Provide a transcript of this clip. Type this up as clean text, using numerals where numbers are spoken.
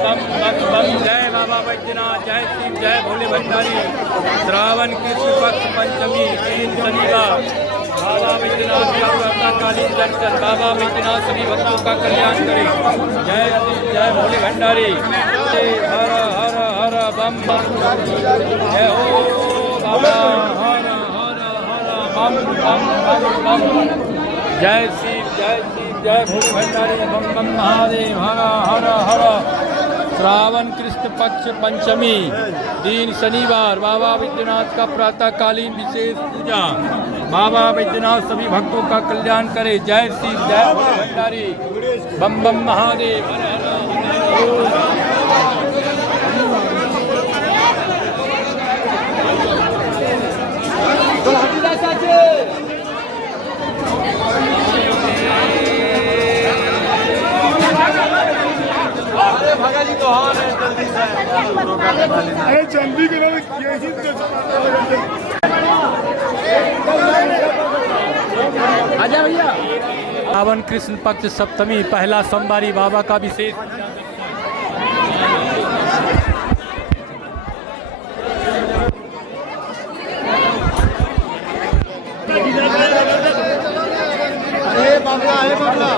बम बम बम। जय बाबा बैद्यनाथ, जय शिव, जय भोले भंडारी। श्रावण कृष्ण पक्ष पंचमी, दिन शनिवार, बाबा बैद्यनाथ का प्रातःकालीन दर्शन। बाबा बैद्यनाथ सभी भक्तों का कल्याण करे। जय शिव, जय भोले भंडारी। हर हर हर बम बम। जय हो बाबा, हर हर हर बम बम बम बम। जय शिव, जय शिव, जय भोले भंडारी। बम बम महादेव, हर हर हर। श्रावण कृष्ण पक्ष पंचमी, दिन शनिवार, बाबा बैद्यनाथ का प्रातःकालीन विशेष पूजा। बाबा बैद्यनाथ सभी भक्तों का कल्याण करे। जय शिव, जय भोले भंडारी। बम बम महादेव, हर हर भगा जी तो हाँ जल्दी से। अरे जल्दी करो, यही आजा भैया। श्रावण कृष्ण पक्ष सप्तमी, पहला सोमवारी, बाबा का विशेष। अरे बाबला, अरे बाबला।